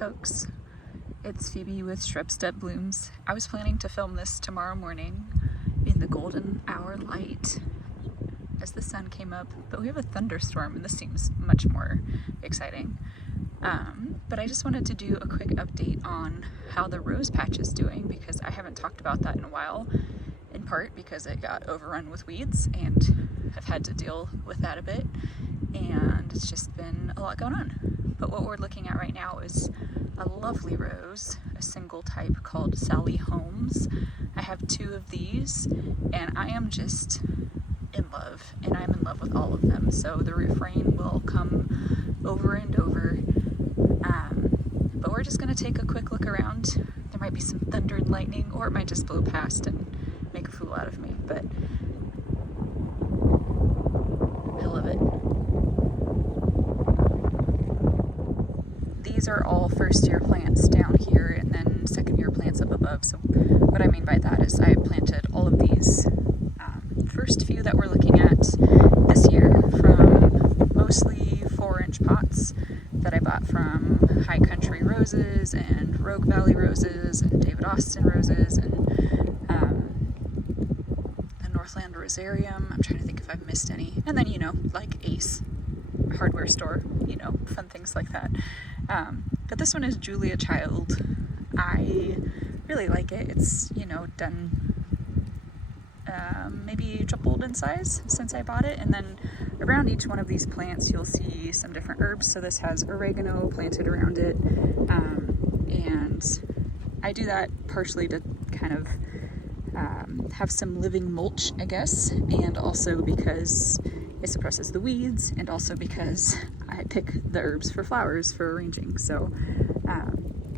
folks, it's Phoebe with Shrubstep Blooms. I was planning to film this tomorrow morning in the golden hour light as the sun came up, but we have a thunderstorm and this seems much more exciting. But I just wanted to do a quick update on how the rose patch is doing because I haven't talked about that in a while, in part because it got overrun with weeds and I've had to deal with that a bit, and it's just been a lot going on. But what we're looking at right now is a lovely rose, a single type called Sally Holmes. I have 2 of these and I am just in love, and I'm in love with all of them, so the refrain will come over and over. But we're just going to take a quick look around. There might be some thunder and lightning, or it might just blow past and make a fool out of me, but I love it. These are all first-year plants down here and then second-year plants up above. So what I mean by that is I planted all of these first few that we're looking at this year from mostly 4-inch pots that I bought from High Country Roses and Rogue Valley Roses and David Austin Roses and the Northland Rosarium. I'm trying to think if I've missed any. And then, you know, like Ace hardware store, you know, fun things like that. But this one is Julia Child. I really like it. It's, you know, done maybe tripled in size since I bought it, and then around each one of these plants you'll see some different herbs. So this has oregano planted around it, and I do that partially to kind of have some living mulch, I guess, and also because it suppresses the weeds, and also because I pick the herbs for flowers for arranging. So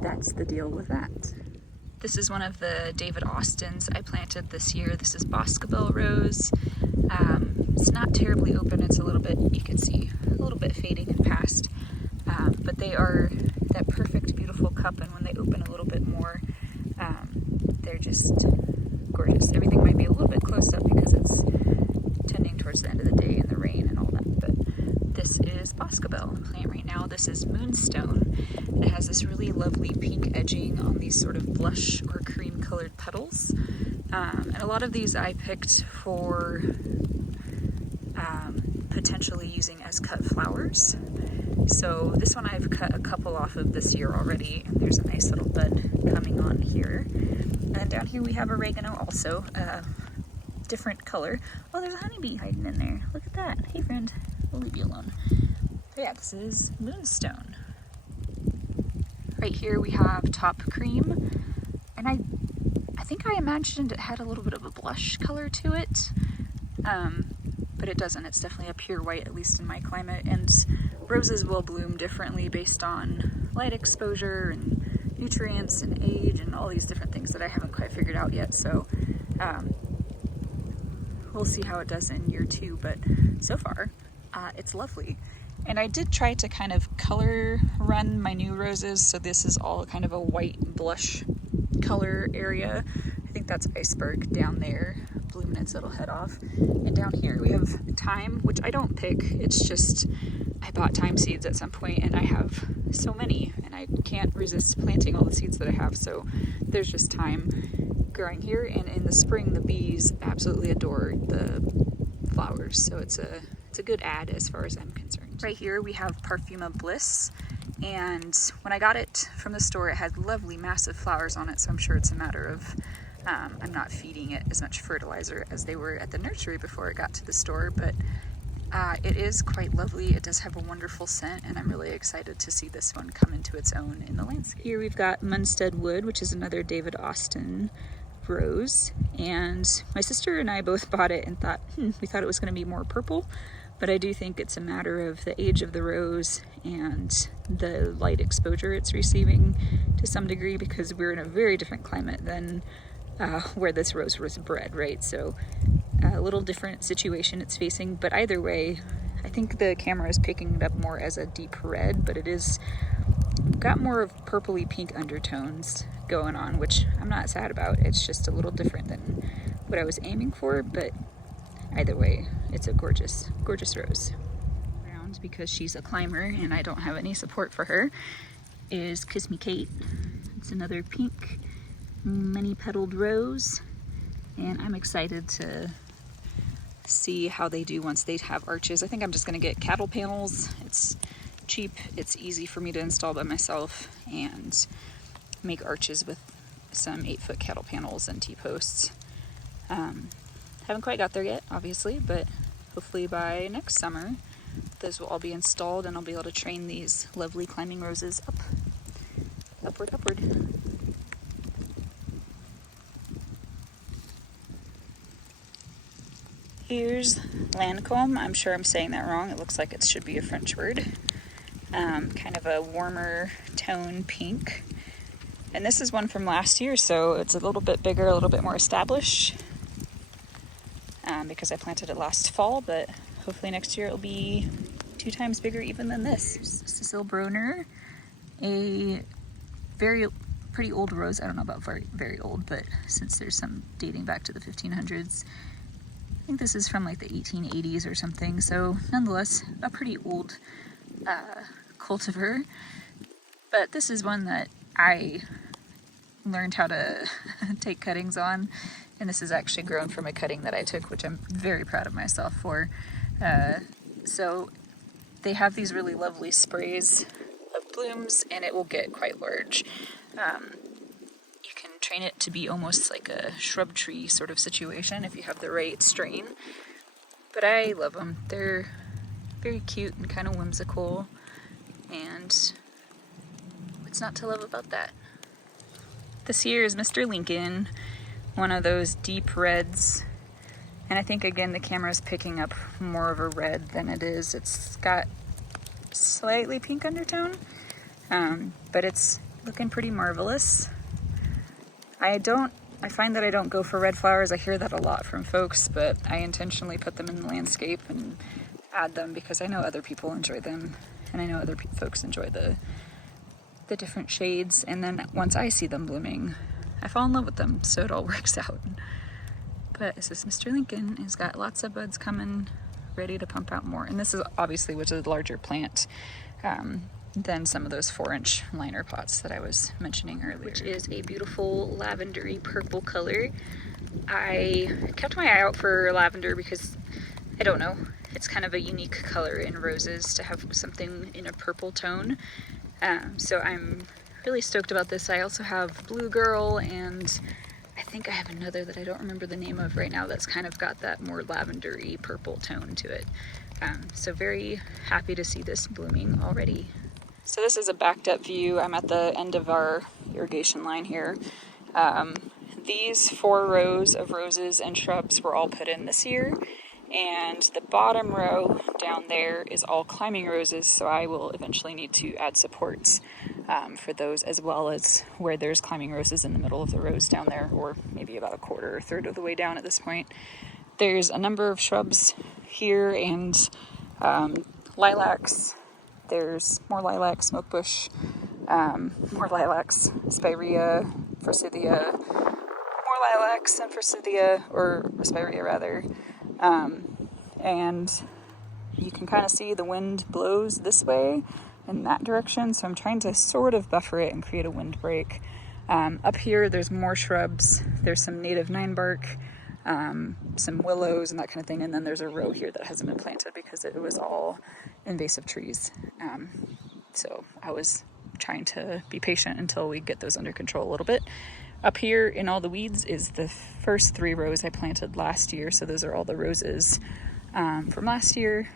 that's the deal with that. This is one of the David Austins I planted this year. This is Boscobel rose. It's not terribly open. It's a little bit, you can see, a little bit fading and past. But they are that perfect, beautiful cup, and when they open a little bit more, they're just gorgeous. Everything might be a little bit close up because it's tending towards the end of the day and the rain and all that, but this is Boscobel, the plant right now. This is Moonstone, and it has this really lovely pink edging on these sort of blush or cream colored petals. And a lot of these I picked for potentially using as cut flowers. So this one I've cut a couple off of this year already, and there's a nice little bud coming on here. And down here we have oregano also, different color. Oh, there's a honeybee hiding in there. Look at that. Hey friend, we'll leave you alone. So yeah, this is Moonstone. Right here we have Top Cream, and I think I imagined it had a little bit of a blush color to it, but it doesn't. It's definitely a pure white, at least in my climate, and roses will bloom differently based on light exposure and nutrients and age and all these different things that I haven't quite figured out yet. So we'll see how it does in year 2, but so far it's lovely. And I did try to kind of color run my new roses, so this is all kind of a white blush color area. I think that's Iceberg down there, blooming its little head off. And down here we have Thyme, which I don't pick, it's just I bought thyme seeds at some point and I have so many and I can't resist planting all the seeds that I have, so there's just thyme growing here. And in the spring the bees absolutely adore the flowers, so it's a good ad as far as I'm concerned. Right here we have Parfuma Bliss, and when I got it from the store it had lovely massive flowers on it, so I'm sure it's a matter of I'm not feeding it as much fertilizer as they were at the nursery before it got to the store, but it is quite lovely. It does have a wonderful scent, and I'm really excited to see this one come into its own in the landscape. Here we've got Munstead Wood, which is another David Austin rose, and my sister and I both bought it and thought, we thought it was going to be more purple, but I do think it's a matter of the age of the rose and the light exposure it's receiving to some degree, because we're in a very different climate than where this rose was bred, right? So a little different situation it's facing, but either way, I think the camera is picking it up more as a deep red, but it is got more of purpley pink undertones going on, which I'm not sad about. It's just a little different than what I was aiming for, but either way, it's a gorgeous, gorgeous rose. Because she's a climber and I don't have any support for her. is Kiss Me Kate. It's another pink, many-petaled rose, and I'm excited to see how they do once they have arches. I think I'm just going to get cattle panels. It's cheap, it's easy for me to install by myself, and make arches with some 8-foot cattle panels and T-posts. Haven't quite got there yet, obviously, but hopefully by next summer those will all be installed and I'll be able to train these lovely climbing roses upward. Here's Lancôme. I'm sure I'm saying that wrong. It looks like it should be a French word. Kind of a warmer tone pink. And this is one from last year, so it's a little bit bigger, a little bit more established, because I planted it last fall, but hopefully next year it'll be 2 times bigger even than this. Here's Cecile Brunner, a pretty old rose. I don't know about very old, but since there's some dating back to the 1500s, I think this is from like the 1880s or something, so nonetheless a pretty old cultivar. But this is one that I learned how to take cuttings on, and this is actually grown from a cutting that I took, which I'm very proud of myself for. So they have these really lovely sprays of blooms, and it will get quite large. You can train it to be almost like a shrub tree sort of situation if you have the right strain. But I love them. They're very cute and kind of whimsical, and what's not to love about that? This here is Mr. Lincoln, one of those deep reds, and I think again the camera's picking up more of a red than it is. It's got slightly pink undertone, but it's looking pretty marvelous. I find that I don't go for red flowers. I hear that a lot from folks, but I intentionally put them in the landscape and add them because I know other people enjoy them, and I know other folks enjoy the different shades, and then once I see them blooming, I fall in love with them, so it all works out. But this is Mr. Lincoln. He's got lots of buds coming, ready to pump out more. And this is obviously a larger plant than some of those 4-inch liner pots that I was mentioning earlier. Which is a beautiful lavendery purple color. I kept my eye out for lavender because, I don't know, it's kind of a unique color in roses to have something in a purple tone. So I'm really stoked about this. I also have Blue Girl, and I think I have another that I don't remember the name of right now that's kind of got that more lavendery purple tone to it. So very happy to see this blooming already. So this is a backed up view. I'm at the end of our irrigation line here. These 4 rows of roses and shrubs were all put in this year, and the bottom row down there is all climbing roses, so I will eventually need to add supports for those, as well as where there's climbing roses in the middle of the rows down there, or maybe about a quarter or third of the way down at this point. There's a number of shrubs here, and lilacs. There's more lilacs, smokebush, more lilacs, spirea, forsythia, more lilacs and forsythia, or spirea rather. And you can kind of see the wind blows this way in that direction, so I'm trying to sort of buffer it and create a windbreak. Up here there's more shrubs. There's some native 9-bark, some willows and that kind of thing, and then there's a row here that hasn't been planted because it was all invasive trees. So I was trying to be patient until we get those under control a little bit. Up here in all the weeds is the first 3 rows I planted last year, so those are all the roses from last year.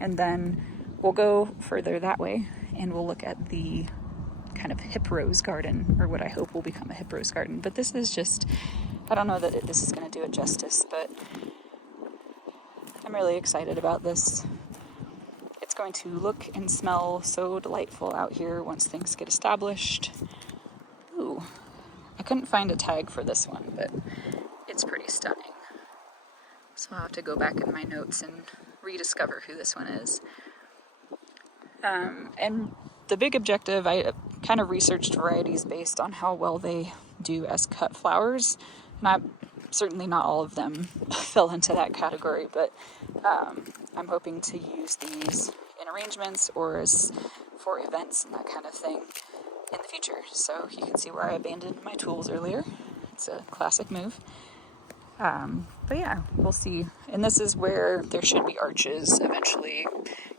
And then we'll go further that way and we'll look at the kind of hip rose garden, or what I hope will become a hip rose garden. But this is just, I don't know that this is going to do it justice, but I'm really excited about this. It's going to look and smell so delightful out here once things get established. Ooh, I couldn't find a tag for this one, but it's pretty stunning. So I'll have to go back in my notes and rediscover who this one is. And the big objective, I kind of researched varieties based on how well they do as cut flowers. Certainly not all of them fell into that category, but I'm hoping to use these in arrangements or as for events and that kind of thing. in the future. So you can see where I abandoned my tools earlier. It's a classic move. But yeah, we'll see. And this is where there should be arches eventually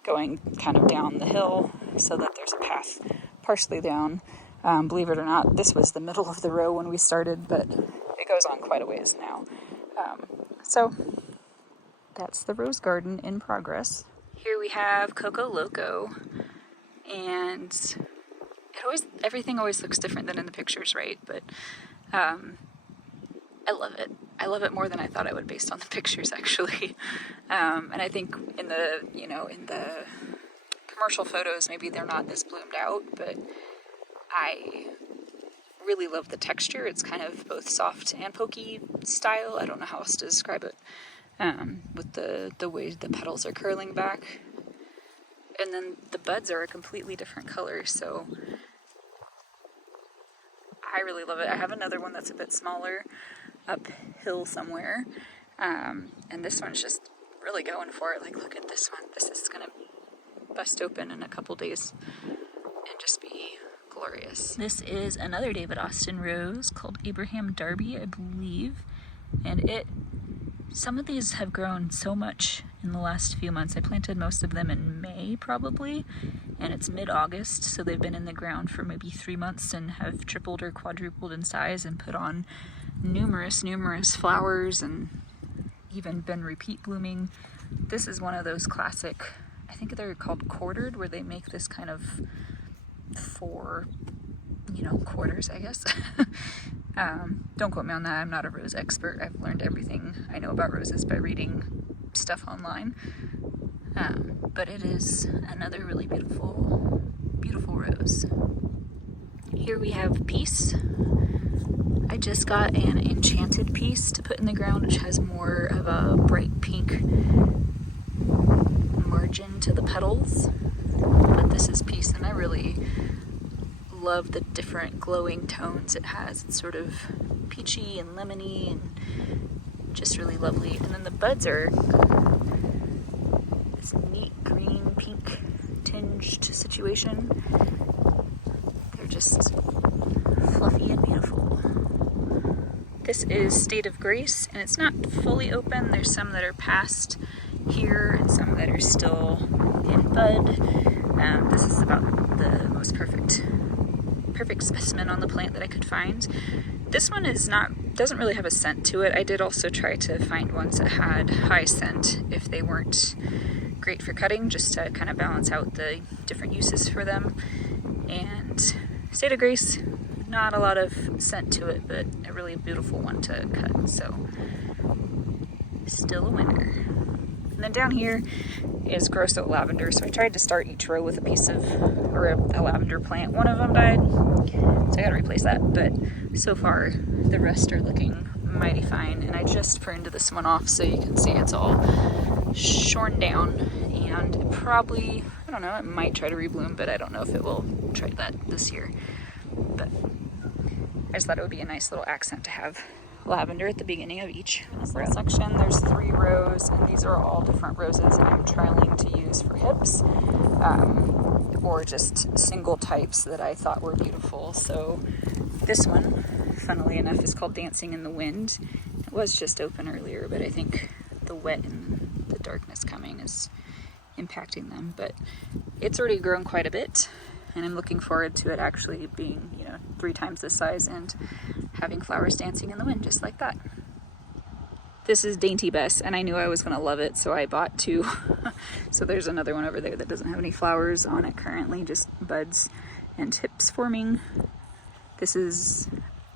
going kind of down the hill so that there's a path partially down. Believe it or not, this was the middle of the row when we started, but it goes on quite a ways now. So that's the rose garden in progress. Here we have Koko Loko, and everything always looks different than in the pictures, right? But I love it. I love it more than I thought I would based on the pictures, actually. And I think in the commercial photos, maybe they're not this bloomed out, but I really love the texture. It's kind of both soft and pokey style. I don't know how else to describe it. With the way the petals are curling back. And then the buds are a completely different color, so I really love it. I have another one that's a bit smaller uphill somewhere, and this one's just really going for it. Like, look at this one. This is gonna bust open in a couple days and just be glorious. This is another David Austin rose called Abraham Darby, I believe, and some of these have grown so much in the last few months. I planted most of them in May probably, and it's mid-August, so they've been in the ground for maybe 3 months and have tripled or quadrupled in size and put on numerous flowers and even been repeat blooming. This is one of those classic, I think they're called quartered, where they make this kind of 4 quarters, I guess. Don't quote me on that. I'm not a rose expert. I've learned everything I know about roses by reading stuff online. But it is another really beautiful rose. Here we have Peace. I just got an enchanted piece to put in the ground, which has more of a bright pink margin to the petals. But this is Peace, and I really love the different glowing tones it has. It's sort of peachy and lemony and just really lovely. And then the buds are this neat green pink tinged situation. They're just fluffy and beautiful. This is State of Grace, and it's not fully open. There's some that are past here and some that are still in bud. This is about the most perfect specimen on the plant that I could find. This one doesn't really have a scent to it. I did also try to find ones that had high scent if they weren't great for cutting, just to kind of balance out the different uses for them. And State of Grace, not a lot of scent to it, but a really beautiful one to cut, so still a winner. And then down here is Grosso lavender. So I tried to start each row with a lavender plant. One of them died, so I gotta replace that. But so far, the rest are looking mighty fine. And I just pruned this one off, so you can see it's all shorn down. And it probably, I don't know, it might try to rebloom, but I don't know if it will try that this year. But I just thought it would be a nice little accent to have lavender at the beginning of each row. Section, there's 3 rows, and these are all different roses I'm trialing to use for hips, or just single types that I thought were beautiful. So this one, funnily enough, is called Dancing in the Wind. It was just open earlier, but I think the wet and the darkness coming is impacting them. But it's already grown quite a bit, and I'm looking forward to it actually being, 3 times this size and having flowers dancing in the wind just like that. This is Dainty Bess, and I knew I was going to love it, so I bought 2. So there's another one over there that doesn't have any flowers on it currently, just buds and tips forming.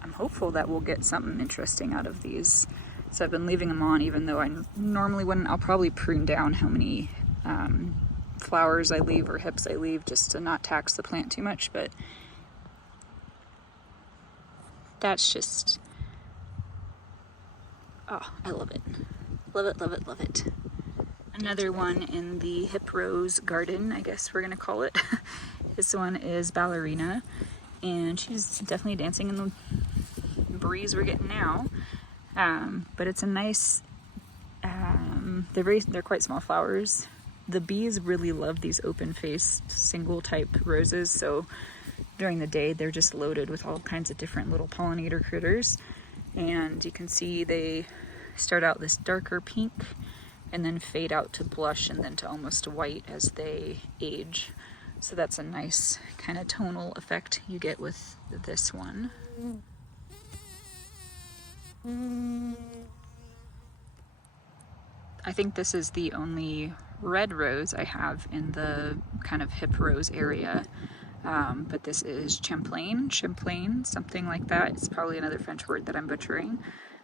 I'm hopeful that we'll get something interesting out of these. So I've been leaving them on, even though I normally wouldn't. I'll probably prune down how many flowers I leave or hips I leave, just to not tax the plant too much, but that's just, oh, I love it. Love it, love it, love it. Another one in the hip rose garden, I guess we're gonna call it. This one is Ballerina, and she's definitely dancing in the breeze we're getting now. But it's a nice, they're quite small flowers. The bees really love these open-faced single type roses, so during the day they're just loaded with all kinds of different little pollinator critters. And you can see they start out this darker pink and then fade out to blush and then to almost white as they age. So that's a nice kind of tonal effect you get with this one. I think this is the only red rose I have in the kind of hip rose area. But this is Champlain, something like that. It's probably another French word that I'm butchering.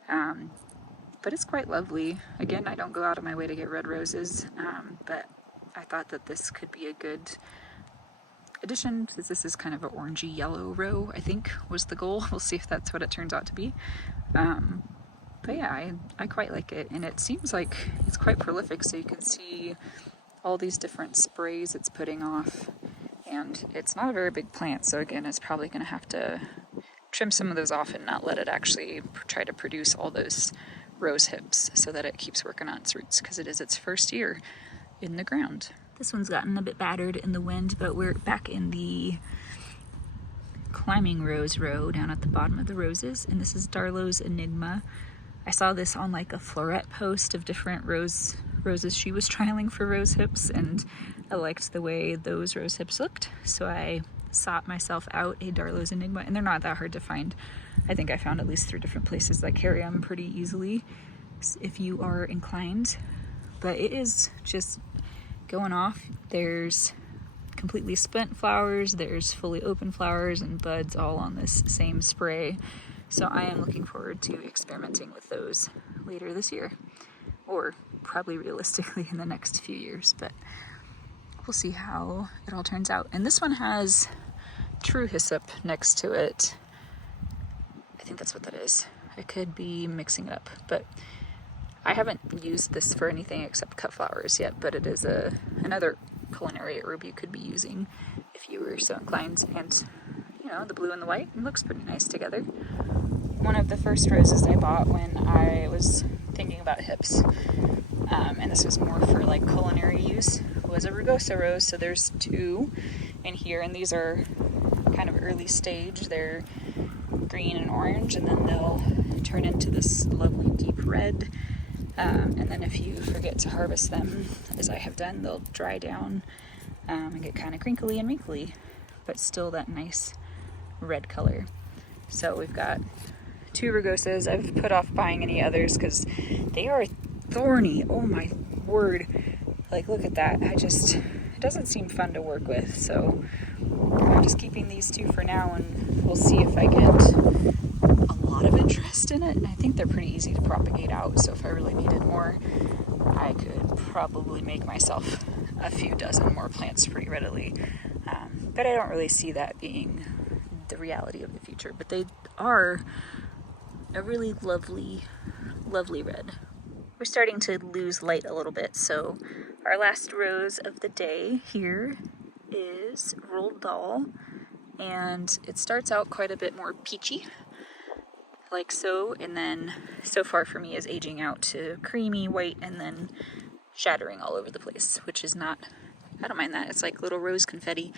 But it's quite lovely. Again, I don't go out of my way to get red roses, but I thought that this could be a good addition, because this is kind of an orangey yellow row, I think was the goal. We'll see if that's what it turns out to be. But yeah, I quite like it, and it seems like it's quite prolific, so you can see all these different sprays it's putting off. And it's not a very big plant, so again, it's probably going to have to trim some of those off and not let it actually try to produce all those rose hips, so that it keeps working on its roots, because it is its first year in the ground. This one's gotten a bit battered in the wind, but we're back in the climbing rose row down at the bottom of the roses, and this is Darlow's Enigma. I saw this on like a Florette post of different roses she was trialing for rose hips, and I liked the way those rose hips looked, so I sought myself out a Darlow's Enigma, and they're not that hard to find. I think I found at least 3 different places that carry them pretty easily if you are inclined. But it is just going off. There's completely spent flowers, there's fully open flowers and buds all on this same spray. So I am looking forward to experimenting with those later this year, or probably realistically in the next few years, but we'll see how it all turns out. And this one has true hyssop next to it. I think that's what that is. I could be mixing it up, but I haven't used this for anything except cut flowers yet, but it is another culinary herb you could be using if you were so inclined. And you know, the blue and the white, it looks pretty nice together. One of the first roses I bought when I was thinking about hips, and this was more for like culinary use, was a Rugosa rose. So there's 2 in here, and these are kind of early stage. They're green and orange, and then they'll turn into this lovely deep red. And then if you forget to harvest them, as I have done, they'll dry down and get kind of crinkly and wrinkly, but still that nice red color. So we've got 2 Rugosas. I've put off buying any others because they are thorny. Oh my word. Like, look at that. It doesn't seem fun to work with. So I'm just keeping these 2 for now, and we'll see if I get a lot of interest in it. And I think they're pretty easy to propagate out. So if I really needed more, I could probably make myself a few dozen more plants pretty readily. But I don't really see that being the reality of the future. But they are a really lovely, lovely red. We're starting to lose light a little bit, so our last rose of the day here is Roald Dahl, and it starts out quite a bit more peachy, like so, and then so far for me is aging out to creamy white and then shattering all over the place, which is not, I don't mind that. It's like little rose confetti.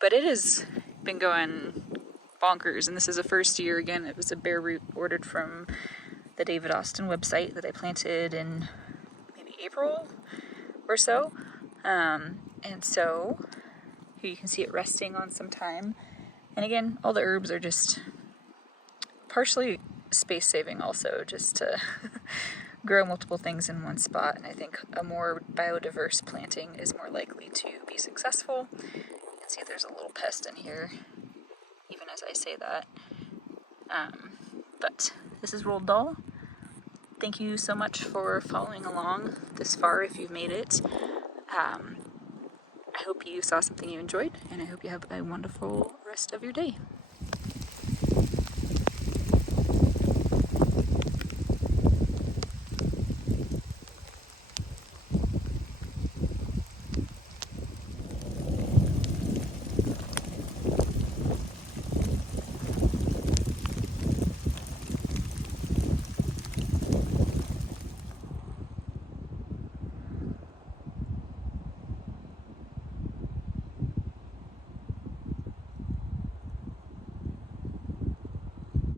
But it has been going bonkers, and this is the first year. Again, it was a bare root ordered from the David Austin website that I planted in maybe April or so. And so here you can see it resting on some thyme. And again, all the herbs are just partially space saving also, just to grow multiple things in one spot. And I think a more biodiverse planting is more likely to be successful. You can see there's a little pest in here, even as I say that. But this is Roald Dahl. Thank you so much for following along this far if you've made it. I hope you saw something you enjoyed, and I hope you have a wonderful rest of your day.